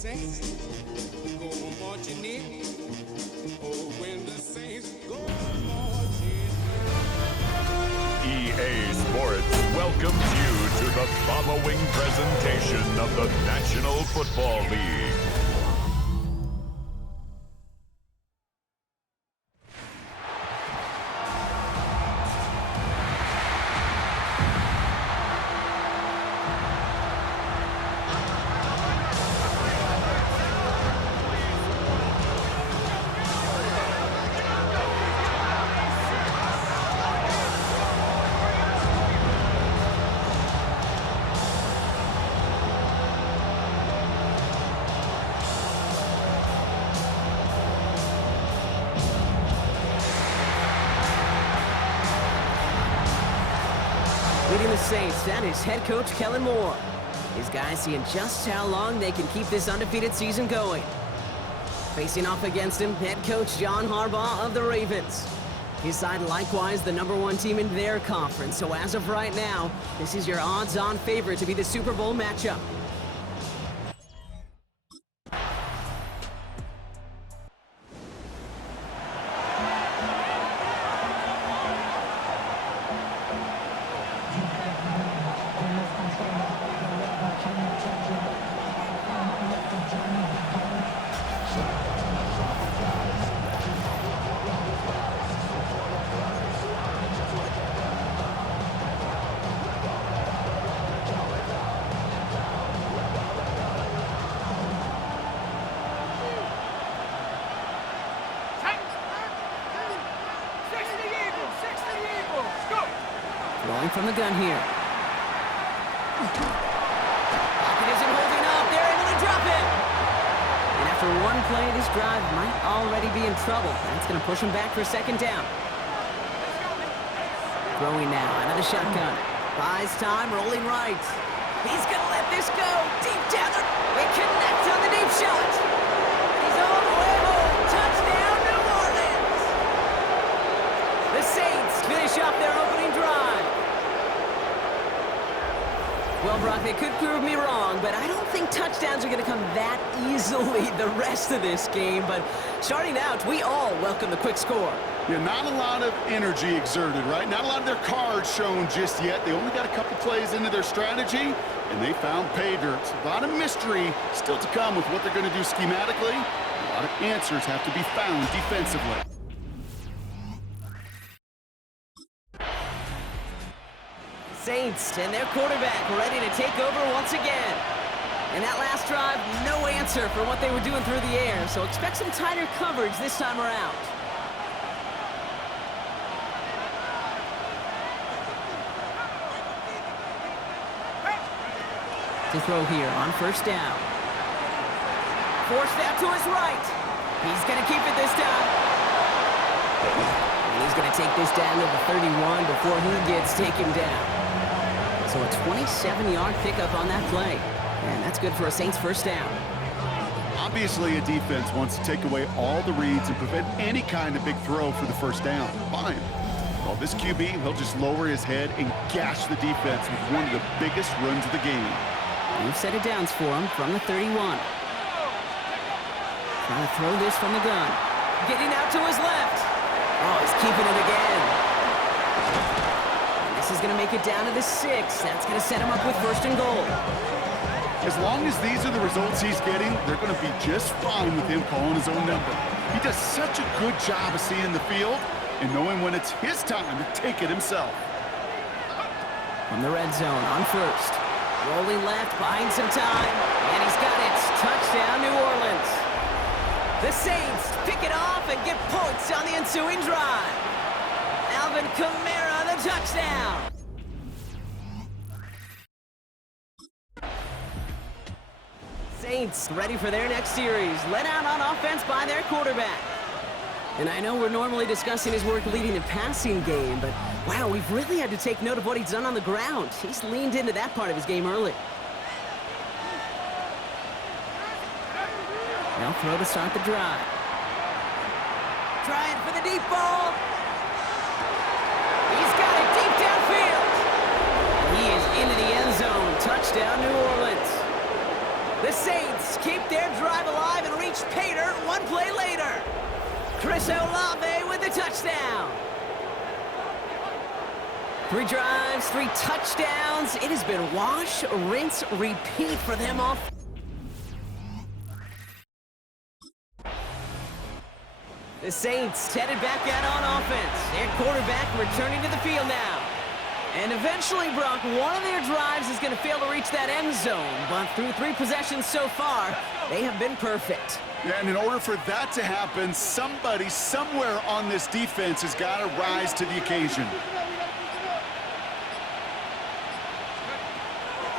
saints go marching in, oh, when the saints go marching in. EA Sports welcomes you to the following presentation of the National Football League. Leading the Saints, that is head coach Kellen Moore. His guys seeing just how long they can keep this undefeated season going. Facing off against him, head coach John Harbaugh of the Ravens. His side likewise the #1 team in their conference, so as of right now, this is your odds-on favorite to be the Super Bowl matchup. Rolling from the gun here. Pocket isn't holding up. They're able to drop it. And after one play, this drive might already be in trouble. That's going to push him back for a second down. Throwing now out of the shotgun. Buys time, rolling right. He's going to let this go. Deep down. They connect on the deep shot. He's all the way home. Touchdown, New Orleans. The Saints finish off their opening drive. Well, Brock, they could prove me wrong, but I don't think touchdowns are going to come that easily the rest of this game. But starting out, we all welcome the quick score. Yeah, not a lot of energy exerted, right? Not a lot of their cards shown just yet. They only got a couple plays into their strategy, and they found pay dirt. A lot of mystery still to come with what they're going to do schematically. A lot of answers have to be found defensively. Saints and their quarterback ready to take over once again. And that last drive, no answer for what they were doing through the air, so expect some tighter coverage this time around. To throw here on first down. Forced out to his right. He's going to keep it this time. And he's going to take this down to the 31 before he gets taken down. So a 27-yard pickup on that play. And that's good for a Saints first down. Obviously, a defense wants to take away all the reads and prevent any kind of big throw for the first down. Fine. Well, this QB, he'll just lower his head and gash the defense with one of the biggest runs of the game. New set of downs for him from the 31. Trying to throw this from the gun. Getting out to his left. Oh, he's keeping it again. And this is going to make it down to the 6. That's going to set him up with first and goal. As long as these are the results he's getting, they're going to be just fine with him calling his own number. He does such a good job of seeing the field and knowing when it's his time to take it himself. From the red zone on first. Rolling left, buying some time, and he's got it. Touchdown, New Orleans. The Saints pick it off and get points on the ensuing drive. Alvin Kamara, the touchdown. Saints ready for their next series, led out on offense by their quarterback. And I know we're normally discussing his work leading the passing game, but wow, we've really had to take note of what he's done on the ground. He's leaned into that part of his game early. Now throw to start the drive. Trying for the deep ball. He's got it deep downfield. He is into the end zone. Touchdown, New Orleans. The Saints keep their drive alive and reach pay dirt one play later. Chris Olave with the touchdown. 3 drives, 3 touchdowns. It has been wash, rinse, repeat for them off. The Saints headed back out on offense. Their quarterback returning to the field now. And eventually, Brock, one of their drives is going to fail to reach that end zone. But through 3 possessions so far, they have been perfect. Yeah, and in order for that to happen, somebody somewhere on this defense has got to rise to the occasion.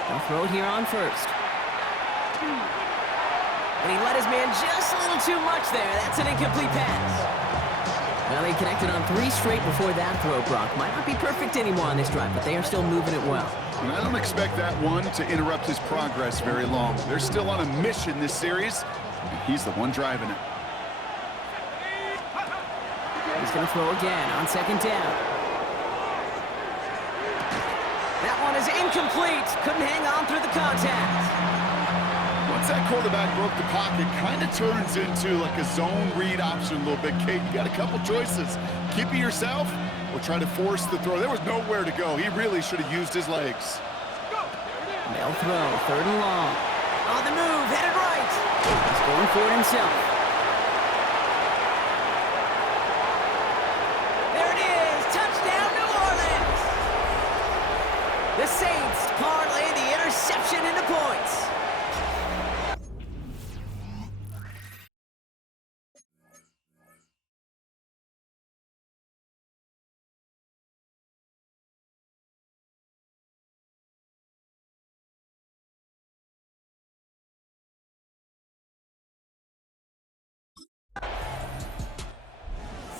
They'll throw it here on first. And he let his man just a little too much there. That's an incomplete pass. Well, they connected on 3 straight before that throw, Brock. Might not be perfect anymore on this drive, but they are still moving it well. And I don't expect that one to interrupt his progress very long. They're still on a mission this series, and he's the one driving it. He's going to throw again on 2nd down. That one is incomplete. Couldn't hang on through the contact. Once that quarterback broke the pocket, kind of turns into like a zone read option a little bit. Kate, you got a couple choices. Keep it yourself or try to force the throw. There was nowhere to go. He really should have used his legs. They'll throw, 3rd and long. On the move, headed right. He's going for it himself. There it is, touchdown New Orleans. The Saints parlay the interception into points.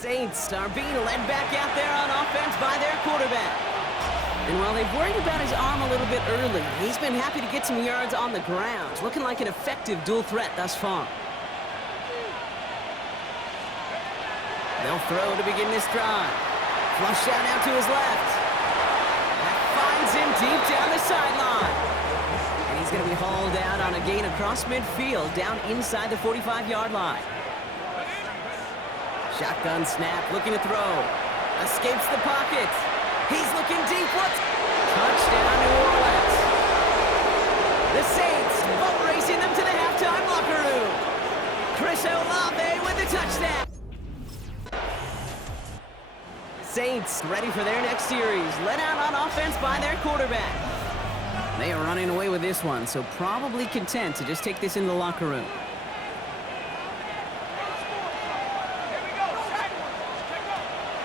Saints are being led back out there on offense by their quarterback. And while they've worried about his arm a little bit early, he's been happy to get some yards on the ground, looking like an effective dual threat thus far. They'll throw to begin this drive. Flush out out to his left. That finds him deep down the sideline. And he's going to be hauled out on a gain across midfield, down inside the 45-yard line. Shotgun snap, looking to throw. Escapes the pocket. He's looking deep. What? Touchdown, New Orleans. The Saints boat racing them to the halftime locker room. Chris Olave with the touchdown. Saints ready for their next series. Led out on offense by their quarterback. They are running away with this one, so probably content to just take this into the locker room.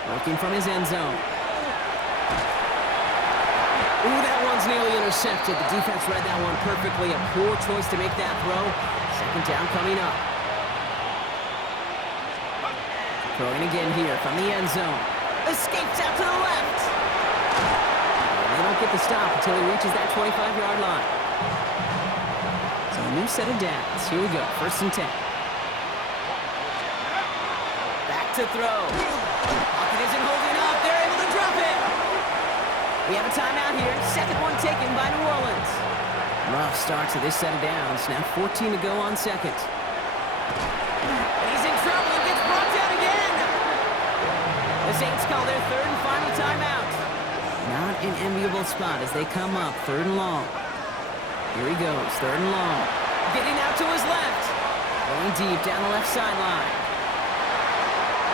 Working from his end zone. Ooh, that one's nearly intercepted. The defense read that one perfectly. A poor choice to make that throw. 2nd down coming up. Throwing again here from the end zone. Escapes out to the left. And they don't get the stop until he reaches that 25-yard line. So a new set of downs. Here we go. 1st and 10. Back to throw. Pocket isn't holding up. They're able to drop it. We have a timeout here. 2nd one taken by New Orleans. Rough start to this set of downs. Now 14 to go on 2nd. And he's in trouble and gets brought down again. The Saints call their 3rd and final timeout. Not an enviable spot as they come up 3rd and long. Here he goes, 3rd and long. Getting out to his left. Going deep down the left sideline.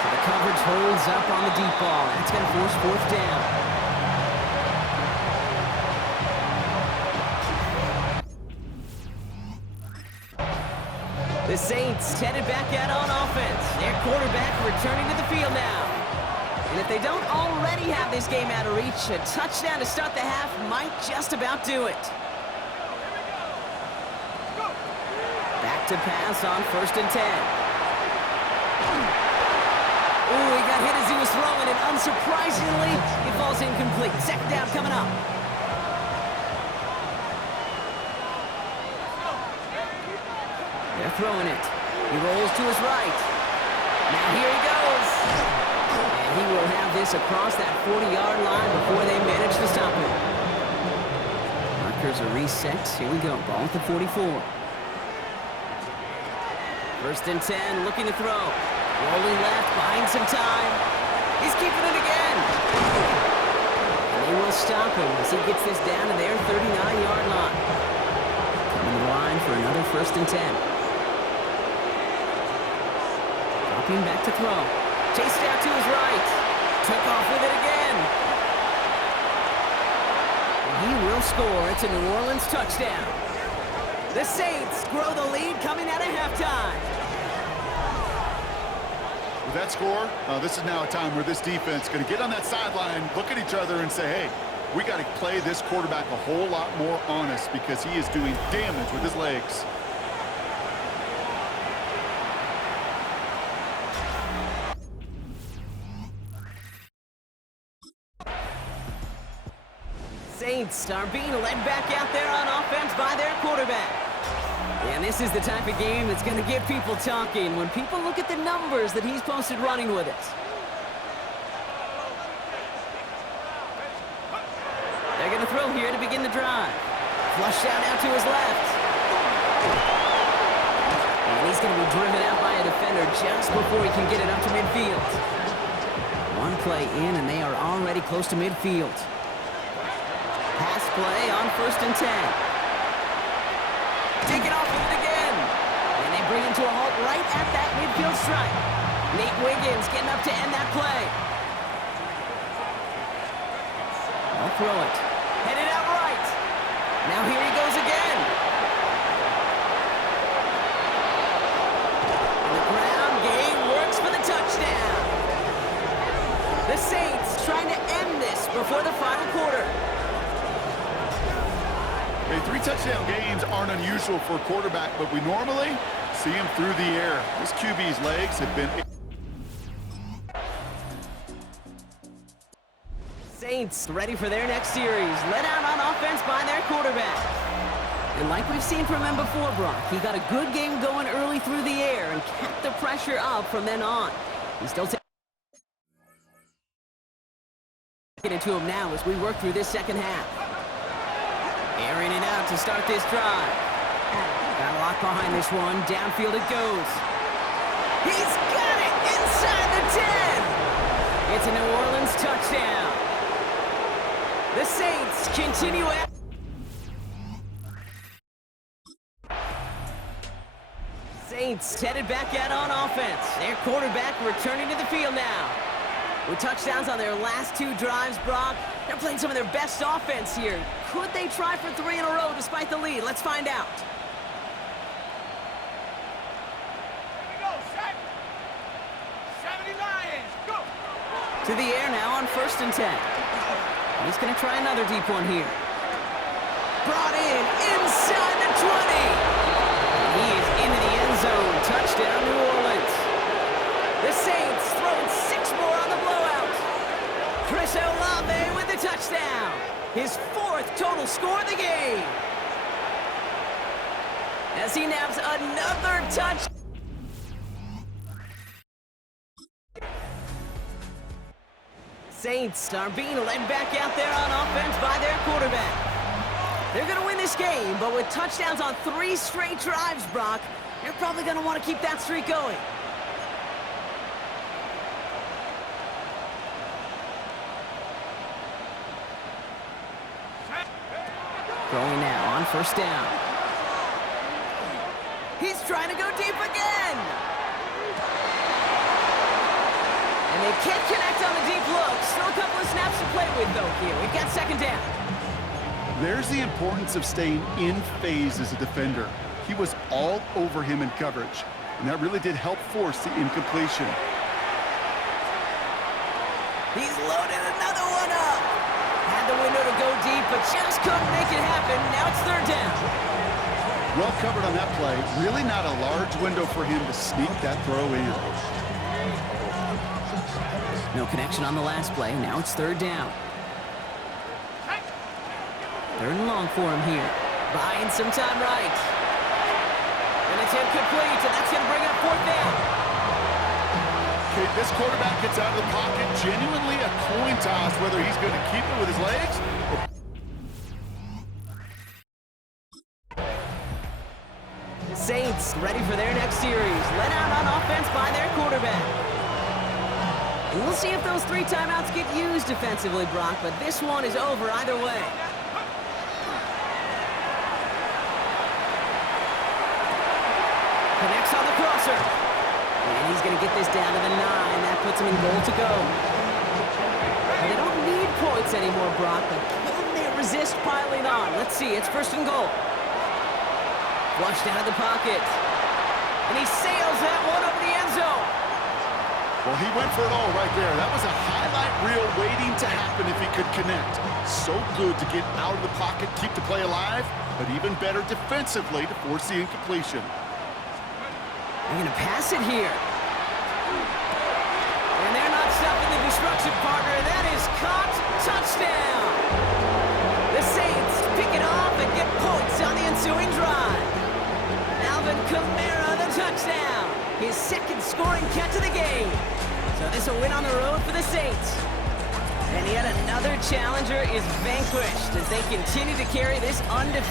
So the coverage holds up on the deep ball. That's going to force 4th down. The Saints headed back out on offense. Their quarterback returning to the field now. And if they don't already have this game out of reach, a touchdown to start the half might just about do it. Back to pass on 1st and 10. Ooh, he got hit as he was throwing, and unsurprisingly, it falls incomplete. 2nd down coming up. They're throwing it. He rolls to his right. Now here he goes. And he will have this across that 40-yard line before they manage to stop him. Markers are reset. Here we go. Ball at the 44. First and 10, looking to throw. Rolling left, buying some time. He's keeping it again. And they will stop him as he gets this down to their 39-yard line. Coming to the line for another first and 10. Dropping back to throw. Chased out to his right. Took off with it again. And he will score. It's a New Orleans touchdown. The Saints grow the lead coming out of halftime. With that score, this is now a time where this defense is going to get on that sideline, look at each other, and say, hey, we got to play this quarterback a whole lot more honest because he is doing damage with his legs. Saints are being led back out there on offense by their quarterback. And this is the type of game that's going to get people talking when people look at the numbers that he's posted running with it. They're going to throw here to begin the drive. Flush out to his left. And he's going to be driven out by a defender just before he can get it up to midfield. One play in, and they are already close to midfield. Pass play on first and 10. Take it off with it again. And they bring him to a halt right at that midfield stripe. Nate Wiggins getting up to end that play. I'll throw it. Headed out right. Now here he goes again. And the ground game works for the touchdown. The Saints trying to end this before the final quarter. Hey, 3 touchdown games aren't unusual for a quarterback, but we normally see him through the air. This QB's legs have been... Saints ready for their next series. Let out on offense by their quarterback. And like we've seen from him before, Brock, he got a good game going early through the air and kept the pressure up from then on. He's still taking it to him now as we work through this second half. Airing it out to start this drive. Got a lot behind this one. Downfield it goes. He's got it inside the 10. It's a New Orleans touchdown. The Saints continue at... Saints headed back out on offense. Their quarterback returning to the field now. With touchdowns on their last 2 drives, Brock, they're playing some of their best offense here. Could they try for 3 in a row despite the lead? Let's find out. Here we go, set. 70 Lions, go. To the air now on first and 10. He's going to try another deep one here. Brought in inside the 20. He is into the end zone. Touchdown, New Orleans. The Saints throwing 6 more on the blowout. Chris Olave with the touchdown. His 4th total score of the game. As he naps another touch. Saints are being led back out there on offense by their quarterback. They're going to win this game, but with touchdowns on 3 straight drives, Brock, they're probably going to want to keep that streak going. Throwing now on first down. He's trying to go deep again. And they can't connect on the deep look. Still a couple of snaps to play with, though, here. We've got second down. There's the importance of staying in phase as a defender. He was all over him in coverage, and that really did help force the incompletion. He's loaded another one up. Had the window to go deep, but just couldn't make it happen. Now it's third down. Well covered on that play. Really not a large window for him to sneak that throw in. No connection on the last play. Now it's third down. Third and long for him here. Buying some time right. An attempt complete, and that's going to bring up fourth down. Okay, this quarterback gets out of the pocket. Genuinely a coin toss whether he's going to keep it with his legs or... Saints almost ready for their next series. Let out on offense by their quarterback. And we'll see if those 3 timeouts get used defensively, Brock, but this one is over either way. Connects on the crosser. And he's going to get this down to the 9. That puts him in goal to go. Well, they don't need points anymore, Brock, but can they resist piling on? Let's see. It's first and goal. Flushed out of the pocket. And he sails that one over the end zone. Well, he went for it all right there. That was a highlight reel waiting to happen if he could connect. So good to get out of the pocket, keep the play alive, but even better defensively to force the incompletion. They're going to pass it here. And they're not stopping the destruction, partner. That is caught. Touchdown. The Saints pick it off and get points on the ensuing drive. Alvin Kamara, the touchdown. His second scoring catch of the game. So this will win on the road for the Saints. And yet another challenger is vanquished as they continue to carry this undefeated